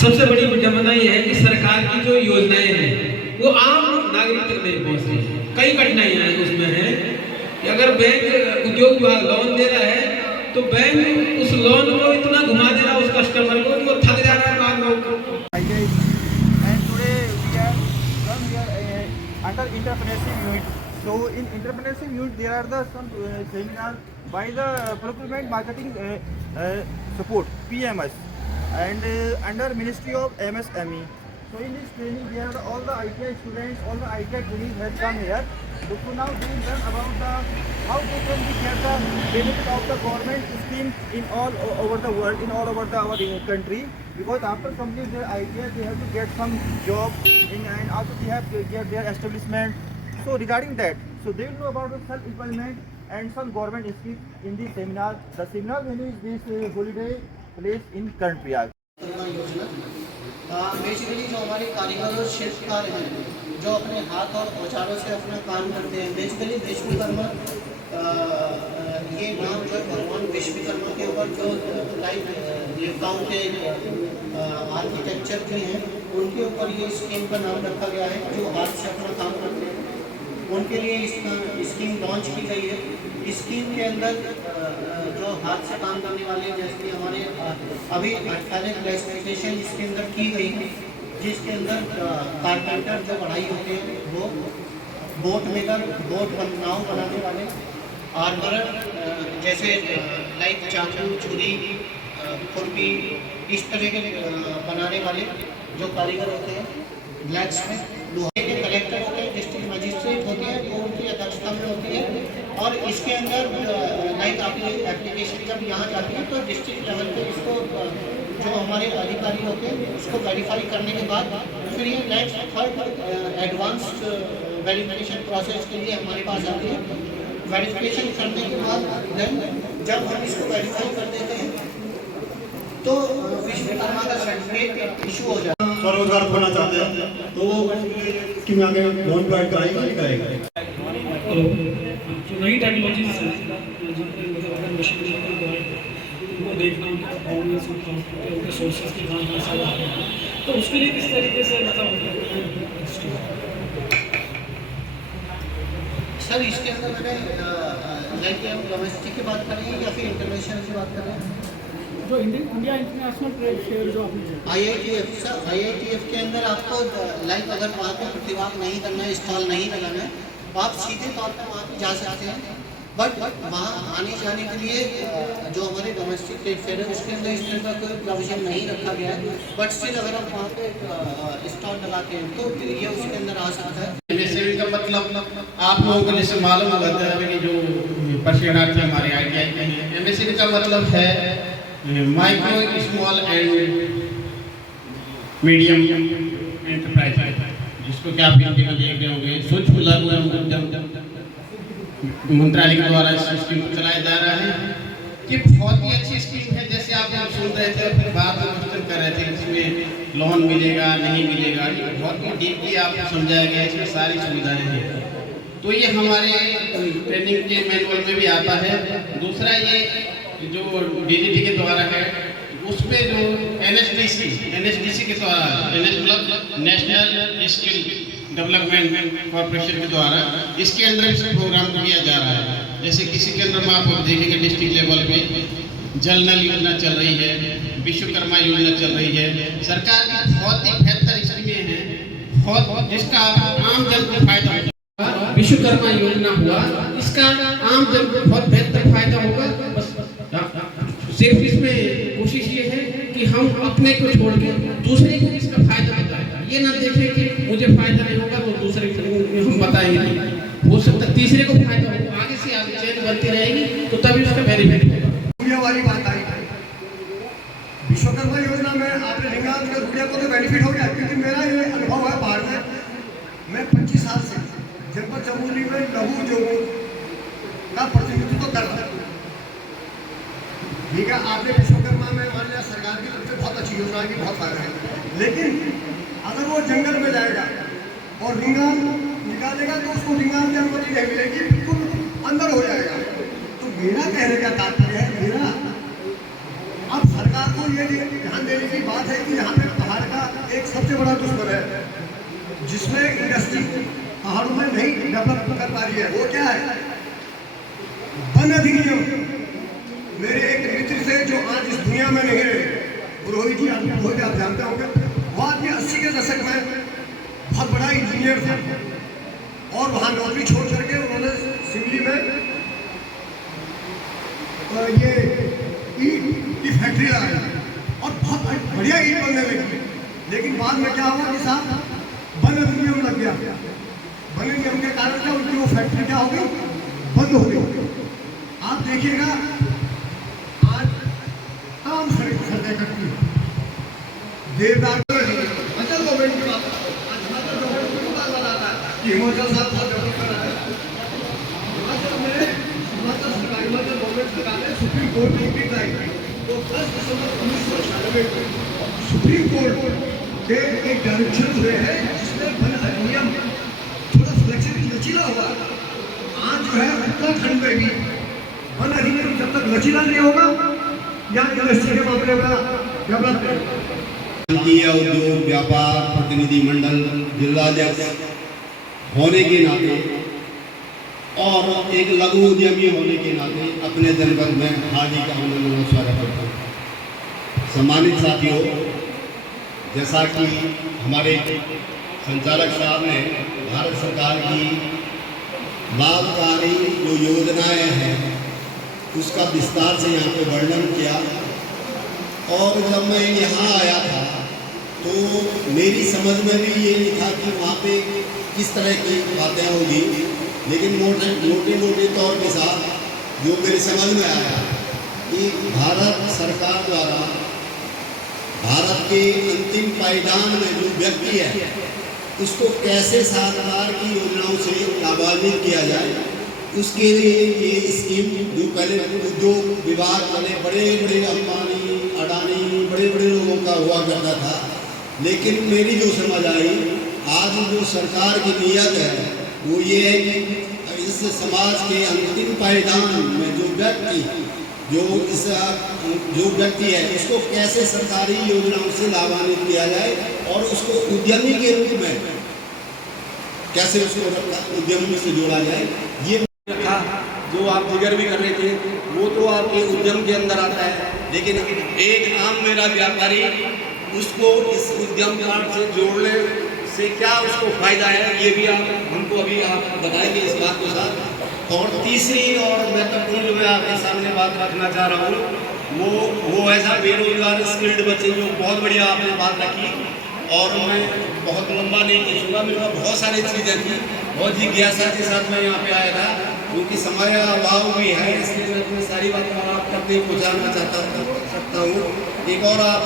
सबसे बड़ी विडंबना ये है कि सरकार की जो योजनाएं हैं वो आम नागरिक तक नहीं पहुंच रही है। कई कठिनाइयां उसमें है कि अगर बैंक उद्योग विभाग लोन दे रहा है तो बैंक उस लोन को इतना घुमा दे रहा है उस कस्टमर को कि वो थक जा रहा है बाद में। And today we have come here under entrepreneurship unit. So in entrepreneurship unit there are some seminars by the procurement marketing support PMS and under Ministry of MSME. So in this training there are all the ITI students, all the ITI trainees have come here. So now they learn about how they can get the benefit of the government scheme in all over the world, in all over our country. Because after completing their ITI, they have to get some job and also they have to get their establishment. So regarding that, so they will know about the self-employment and some government scheme in this seminar. The seminar venue is this holiday place in Karnaprayag. Basically जो हमारे कारीगर और शिल्पकार हैं जो अपने हाथ और औजारों से अपना काम करते हैं, बेसिकली विश्वकर्मा ये नाम जो भगवान विश्वकर्मा के ऊपर जो लाइक देवताओं के आर्किटेक्चर के हैं उनके ऊपर ये स्कीम का नाम रखा गया है। जो हाथ से अपना काम करते हैं उनके लिए स्कीम लॉन्च की गई है। स्कीम के अंदर जो हाथ से काम करने वाले जैसे कि हमारे अभी 18 क्लासिफिकेशन इसके अंदर की गई है, जिसके अंदर कारपेंटर जो बढ़ाई होते हैं वो, बोट मेकर बोट नाव बनाने वाले, आर्मरर जैसे लाइक चाकू छुरी खुरपी इस तरह के बनाने वाले जो कारीगर होते हैं, ब्लैक स्मिथ, लोहे के कलेक्टर होते हैं, डिस्ट्रिक्ट मजिस्ट्रेट होते हैं वो उनकी अध्यक्षता में होती है। और इसके अंदर लाइक आपकी एप्लीकेशन जब यहाँ जाती है तो डिस्ट्रिक्ट लेवल पे इसको जो हमारे अधिकारी होते हैं उसको वेरीफाई करने के बाद फिर ये next third advanced verification process के लिए हमारे पास आती है। वेरिफिकेशन करने के बाद देन जब हम इसको वेरीफाई कर देते हैं तो विश्वकर्मा का सर्टिफिकेट इशू हो जाता है। स्वरोजगार खोलना चाहते हैं तो वो स्कीम आगे लोन प्रोवाइड कराएगा नहीं कराएगा। जो नई टेक्नोलॉजीज हैं अगर मशीन उनको देखना उनके परफॉर्मेंस उनके सोर्सेज के कहाँ से आ रहे हैं तो उसके लिए किस तरीके से मतलब सर इसके अंदर मैंने लाइक हम डोमेस्टिक की बात करें या फिर इंटरनेशनल की बात करें? जो इंडिया इंटरनेशनल ट्रेड फेयर जो आपने IITF सर IITF के अंदर आपको लाइक अगर वहाँ पे प्रतिभाग नहीं करना है, स्टॉल नहीं लगाना है तो आप सीधे तौर पर वहाँ पे जा सकते हैं। बट वहाँ आने जाने के लिए जो हमारे डोमेस्टिक ट्रेड फेयर है उसके अंदर इस तरह का कोई प्रोविजन नहीं रखा गया है। बट स्टिल अगर आप वहाँ पे स्टॉल लगाते हैं तो ये उसके अंदर आ सकता है। MSME का मतलब आप लोगों को जैसे मालूम होगा कि जो प्रशिक्षणार्थी हमारे ITI के हैं, MSME का मतलब है micro small and medium enterprise, जिसको क्या आप हिंदी में देख रहे होंगे सूक्ष्म लघु एवं उद्यम मंत्रालय के द्वारा इस स्कीम को चलाया जा रहा है। ये बहुत ही अच्छी स्कीम है। जैसे आप सुन रहे थे फिर बात में क्वेश्चन कर रहे थे इसमें लोन मिलेगा नहीं मिलेगा, ये बहुत ही डीपली आपको समझाया गया है, इसमें सारी सुविधाएं हैं। तो ये हमारे ट्रेनिंग के मैनुअल में भी आता है। दूसरा ये जो DGT के द्वारा है उस पर जो NSDC के द्वारा नेशनल स्किल डेवलपमेंट कॉर्पोरेशन के द्वारा इसके अंदर इस प्रोग्राम को किया जा रहा है। जैसे किसी के अंदर आप देखेंगे डिस्ट्रिक्ट लेवल पे जल नल योजना चल रही है, विश्वकर्मा योजना चल रही है। सरकार की बहुत ही बेहतर स्कीमें हैं बहुत जिसका आम जन को फायदा होगा। विश्वकर्मा योजना हुआ इसका आम जन को बहुत बेहतर फायदा होगा। बस सिर्फ इसमें कोशिश ये है कि हम अपने को छोड़ के दूसरे को इसका फायदा बताएं। ये ना देखें कि मुझे फायदा नहीं होगा तो दूसरे को हम बताएंगे नहीं, हो सकता तीसरे को फायदा होगा, आगे से आगे चेन बनती रहेगी तो तभी उसका बेनिफिट होगा। रुपया वाली बात आई विश्वकर्मा योजना में आपने लिंगायत के रुपया को तो बेनिफिट हो गया, क्योंकि मेरा ये अनुभव है बाहर में। मैं 25 साल से जनपद चमोली में लघु उद्योगों का प्रतिनिधित्व कर रहा हूँ। ठीक है, आपने विश्वकर्मा में मान लिया सरकार की तरफ से बहुत अच्छी योजना की बहुत फायदा है, लेकिन अगर वो जंगल में जाएगा और लिंगान निकालेगा तो उसको लिंगान की अनुमति नहीं मिलेगी, बिल्कुल अंदर हो जाएगा। तो मेरा कहने का तात्पर्य है, मेरा अब सरकार को ये ध्यान देने की बात है कि यहाँ पे सबसे बड़ा दुश्मन है, जिसमें इंडस्ट्री पहाड़ों में नहीं डेवलप कर पा रही है, वो क्या है? वन अधिनियम। मेरे एक मित्र से जो आज इस दुनिया में नहीं रहे, रोहित जी, रोहित आप जानते होंगे, वो आदमी 80 के दशक में बहुत बड़ा इंजीनियर था और वहाँ नौकरी छोड़ करके उन्होंने सिमली में ये ईट की फैक्ट्री लगाई और बहुत बढ़िया ईट बनने लगी। लेकिन बाद में क्या हुआ कि साहब वन अधिनियम लग गया। वन अधिनियम के कारण क्या उनकी वो फैक्ट्री क्या हो गई? बंद हो गई। आप देखिएगा आज तमाम सड़कें कटती है। देवदार हिमाचल गवर्नमेंट की बात, आज हिमाचल गवर्नमेंट को बात बताता है कि हिमाचल साहब बहुत डेवलप कर रहा है। हिमाचल गवर्नमेंट सरकार ने सुप्रीम कोर्ट में एक लाई, तो 10 दिसंबर 1996 को सुप्रीम कोर्ट के एक डायरेक्शन हुए हैं जिसमें वन अधिनियम थोड़ा फ्लेक्सिबल लचीला हुआ। आज जो है उत्तराखंड में भी वन अधिनियम जब तक लचीला नहीं होगा या इंडस्ट्री के मामले का डेवलप उद्योग व्यापार प्रतिनिधि मंडल जिलाध्यक्ष होने के नाते और एक लघु उद्यमी होने के नाते अपने जनपद में हार्दिक अभिनंदन और स्वागत करता हूँ। सम्मानित साथियों, जैसा कि हमारे संचालक साहब ने भारत सरकार की लाभकारी जो योजनाएं हैं उसका विस्तार से यहाँ पे वर्णन किया, और जब मैं यहाँ आया था तो मेरी समझ में भी ये नहीं था कि वहाँ पे किस तरह की बातें होगी, लेकिन मोटे तौर के साथ जो मेरी समझ में आया कि भारत सरकार द्वारा भारत के अंतिम पायदान में जो व्यक्ति है उसको कैसे सरकार की योजनाओं से लाभान्वित किया जाए, उसके लिए ये स्कीम जो पहले उद्योग विभाग वाले बड़े बड़े अंबानी अडानी बड़े बड़े लोगों का हुआ करता था, लेकिन मेरी जो समझ आई आज जो सरकार की नीयत है वो ये है कि इस समाज के अंतिम पायदान में जो व्यक्ति है उसको कैसे सरकारी योजनाओं से लाभान्वित किया जाए और उसको उद्यमी के रूप में कैसे उसको उद्यमी से जोड़ा जाए। ये रखा जो आप जिक्र भी कर रहे थे वो तो आपके उद्यम के अंदर आता है, लेकिन एक आम मेरा व्यापारी उसको इस उद्यम कार्ड से जोड़ने से क्या उसको फायदा है, ये भी आप हमको अभी आप बताएंगे इस बात के साथ। और तीसरी और महत्वपूर्ण जो मैं आपके सामने बात रखना चाह रहा हूँ वो ऐसा बेरोजगार स्किल्ड बच्चे जो बहुत बढ़िया आपने बात रखी, और मैं बहुत लंबा नहीं खींचूंगा, मेरे पास बहुत सारी चीज़ें थी, बहुत जिज्ञासा के साथ मैं यहाँ पे आया था क्योंकि समय अभाव भी है, इसलिए मैं अपनी सारी बातें आप तक नहीं पहुँचाना सकता हूँ। एक और आप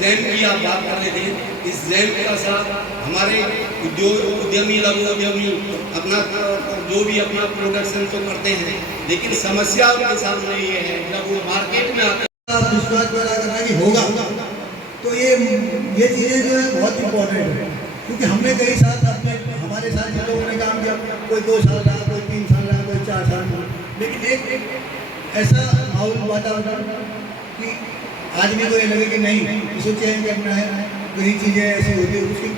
जैन की आप बात कर रहे थे, इस जैन का साथ हमारे उद्यमी लघु उद्यमी अपना जो भी अपना प्रोडक्शन तो करते हैं, लेकिन समस्या उनके सामने ये है जब वो मार्केट में आते हैं विश्वास पैदा करना कि होगा, तो ये चीज़ें जो है बहुत इम्पोर्टेंट है। क्योंकि हमने कई साल हमारे साथ जिन लोगों ने काम किया, कोई 2 साल रहा, कोई 3 साल रहा, कोई 4 साल रहा, लेकिन एक ऐसा माहौल वातावरण कि आदमी को ये लगे कि नहीं इसको चेंज करना है, कई चीज़ें ऐसी होती है उसकी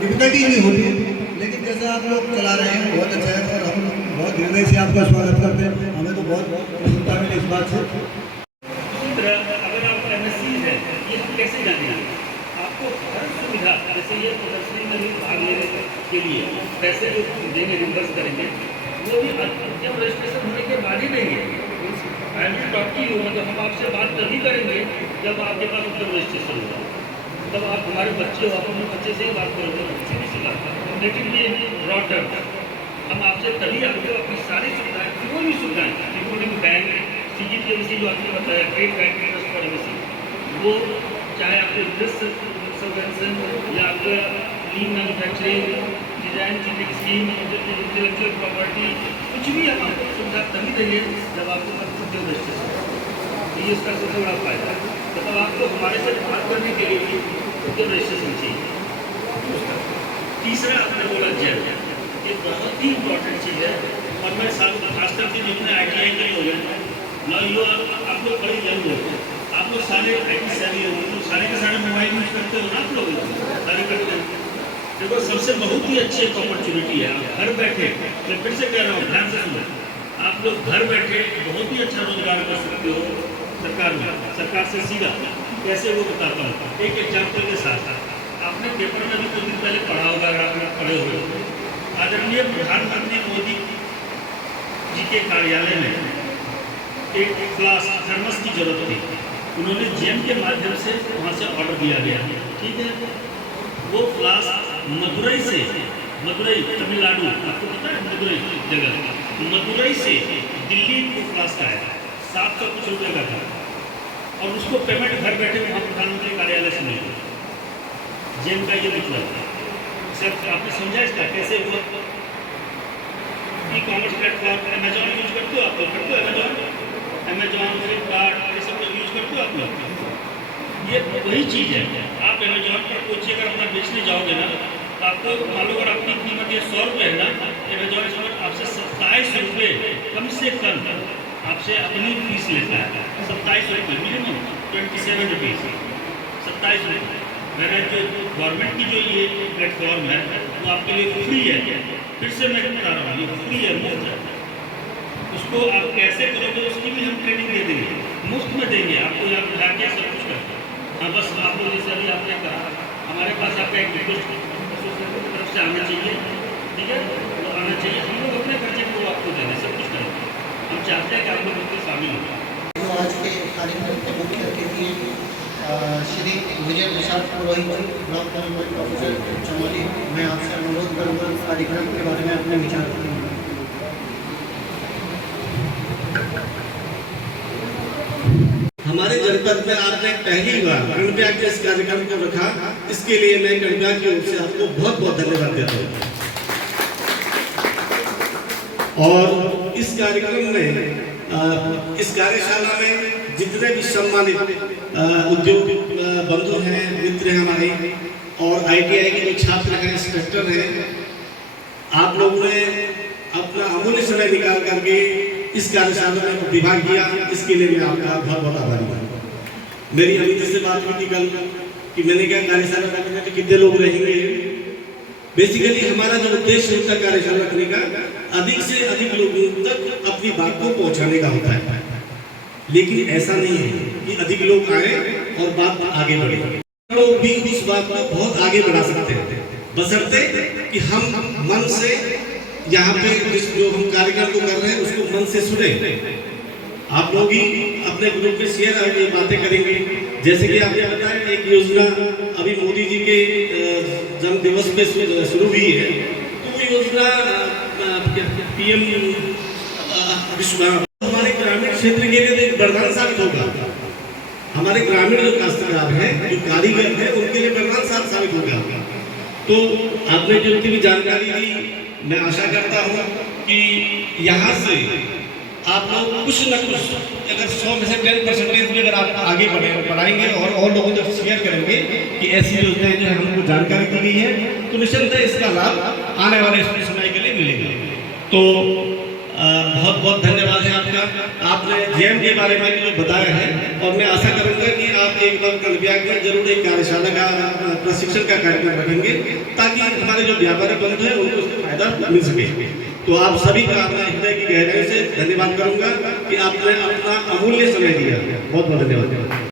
डिफिकल्टी नहीं होती है। लेकिन जैसा आप लोग चला रहे हैं बहुत अच्छा है और हम बहुत हृदय से आपका स्वागत करते हैं, हमें तो बहुत प्रसन्नता मिली इस बात से। अगर आप MSc है ये कैसे जानेंगे? आपको हर सुविधा जैसे ये प्रदर्शनी में भी भाग लेने के लिए पैसे जो देंगे रिम्बर्स करेंगे वो भी जब रजिस्ट्रेशन होने के बाद ही देंगे। I will talk to you, मतलब हम आपसे बात तभी करेंगे जब आपके पास उत्तर रजिस्ट्रेशन होगा, तब आप हमारे बच्चे हो, आप अपने बच्चे से ही बात करोगे, बच्चे भी सिखा रिलेटिवली ब्रॉड हम आपसे तभी आपको अपनी सारी सुविधाएं कोई भी सुविधाएं इंक्लूडिंग बैंक CGTMC जो आपने बताया ट्रेड बैंक ट्रस्ट पॉलिसी, वो चाहे आपके रिस्क सबवेंशन या आपका लीन manufacturing design cheating scheme intellectual property कुछ भी हम आपको सुविधा तभी देंगे जब आपको उद्योग रजिस्ट्रेशन, ये इसका सबसे बड़ा फायदा है। मतलब आपको हमारे से बात करने के लिए उद्योग रजिस्ट्रेशन चाहिए। तीसरा आपने बोला जेल, ये बहुत ही इम्पोर्टेंट चीज़ है, और मैं खासकर से जितने ITI के लोग हैं ना, यो आप लोग बड़ी यंग हो, आप लोग सारे IT सैवी हो, तो सारे के सारे मोबाइल यूज करते हो ना आप लोग, देखो सबसे बहुत ही अच्छी एक अपॉर्चुनिटी है। आप घर बैठे, मैं फिर से कह रहा हूँ, ध्यान से सुनो, आप लोग घर बैठे बहुत ही अच्छा रोजगार कर सकते हो सरकार से सीधा। कैसे वो बताता हूँ एक एग्जाम्पल के साथ। आपने पेपर में भी कुछ दिन पहले पढ़ा होगा, अगर आपने पढ़े हुए, आदरणीय प्रधानमंत्री मोदी जी के कार्यालय में एक फ्लास्क थर्मस की जरूरत थी। उन्होंने जेम के माध्यम से वहाँ से ऑर्डर दिया गया, ठीक है। वो फ्लास्क मदुरई से, मदुरई तमिलनाडु, आपको पता है मदुरई जगह, मदुरई से दिल्ली को फ्लास्क आया, 700 कुछ रुपये का था, और उसको पेमेंट घर बैठे वहाँ प्रधानमंत्री कार्यालय से मिल गया। जेम का ये मतलब सर, आपने समझा इसका कैसे हुआ? E commerce platform Amazon use करते हो आप लोग? करते हो अमेजॉन फ्लिपकार्ट ये सब यूज करते हो आप लोग? ये वही चीज़ है। आप अमेजॉन पर कोई चीज़ अगर अपना बेचने जाओगे ना, तो आपको मान लो अगर आपकी कीमत ये 100 रुपये है ना, अमेजॉन इस पर आपसे 27 रुपये कम से कम आपसे अपनी फीस लेता है। 27 रुपये मिनिमम, 27 रुपीज़, 27 रुपये। मैंने जो गवर्नमेंट की जो ये प्लेटफॉर्म है वो आपके लिए फ्री है। फिर से मैं बता रहा हूँ, ये फ्री है, मुफ्त है। उसको आप कैसे करोगे उसकी भी हम ट्रेनिंग दे देंगे, मुफ्त में देंगे आपको। यहाँ बिठा के सब कुछ करते हैं। हाँ, बस आप लोग जैसे अभी आपने कहा, हमारे पास आपका एक रिक्वेस्ट एसोसिएशन की तरफ से आना चाहिए, ठीक है, वो आना चाहिए। हम लोग अपने खर्चे को आपको देंगे, सब कुछ करेंगे। हम चाहते हैं कि आप लोग उसमें शामिल हों। जो आज के कार्यक्रम के मुख्य अतिथि श्री विजय प्रसाद पुरोहित जी, ब्लॉक डेवलपमेंट ऑफिसर चमोली, मैं आपसे अनुरोध करूँगा कार्यक्रम के बारे में अपने विचार करेंगे। हमारे जनपद में आपने पहली बार गणप्या के इस कार्यक्रम को रखा, इसके लिए मैं गणप्या की ओर से आपको बहुत बहुत धन्यवाद देता हूँ। और इस कार्यक्रम में, इस कार्यशाला में जितने भी सम्मानित उद्योग बंधु हैं, मित्र हैं हमारे, और ITI के जो छात्र हैं, इंस्ट्रक्टर हैं, आप लोगों ने अपना अमूल्य समय निकाल करके इस कार्यशाला में प्रतिभाग किया, इसके लिए मैं आपका बहुत बहुत आभारी हूँ। मेरी अमित से बात हुई थी कल कि मैंने क्या कार्यशाला रखने में कितने लोग रहेंगे। बेसिकली हमारा जो उद्देश्य होता है कार्यशाला रखने का, अधिक से अधिक लोगों तक अपनी बात को पहुँचाने का होता है। लेकिन ऐसा नहीं है कि अधिक लोग आए और बात आगे बढ़े। लोग भी उस बात को बहुत आगे बढ़ा सकते हैं, बशर्ते कि हम मन से यहाँ पे जो हम कार्यक्रम को कर रहे हैं उसको मन से सुने। आप लोग ही अपने ग्रुप में शेयर ये बातें करेंगे। जैसे कि आपने बताया, एक योजना अभी मोदी जी के जन्म दिवस पे शुरू हुई है, तो वो योजना PM हमारे ग्रामीण क्षेत्र के लिए एक वरदान साबित होगा। हमारे ग्रामीण जो काश्तकार हैं, जो कारीगर हैं, उनके लिए वरदान साबित होगा। तो आपने जो इतनी भी जानकारी दी, मैं आशा करता हूँ कि यहाँ से आप लोग कुछ न कुछ, अगर 100 में से 10% भी अगर आप आगे बढ़ाएंगे और लोगों तक शेयर करेंगे कि ऐसी योजनाएं जो है हमको जानकारी दी गई है, तो निश्चिंत इसका लाभ आने वाले समय के लिए मिलेगा। तो बहुत बहुत धन्यवाद है आपका। आपने जेम के बारे में जो बताया है, और मैं आशा करूंगा कि आप एक बार गणप्या में जरूर एक कार्यशाला का प्रशिक्षण का कार्यक्रम रखेंगे, ताकि हमारे जो व्यापारी बंधु हैं उनको फायदा मिल सके। तो आप सभी का मैं हृदय की गहराई से धन्यवाद करूंगा कि आपने अपना अमूल्य समय दिया। बहुत बहुत धन्यवाद।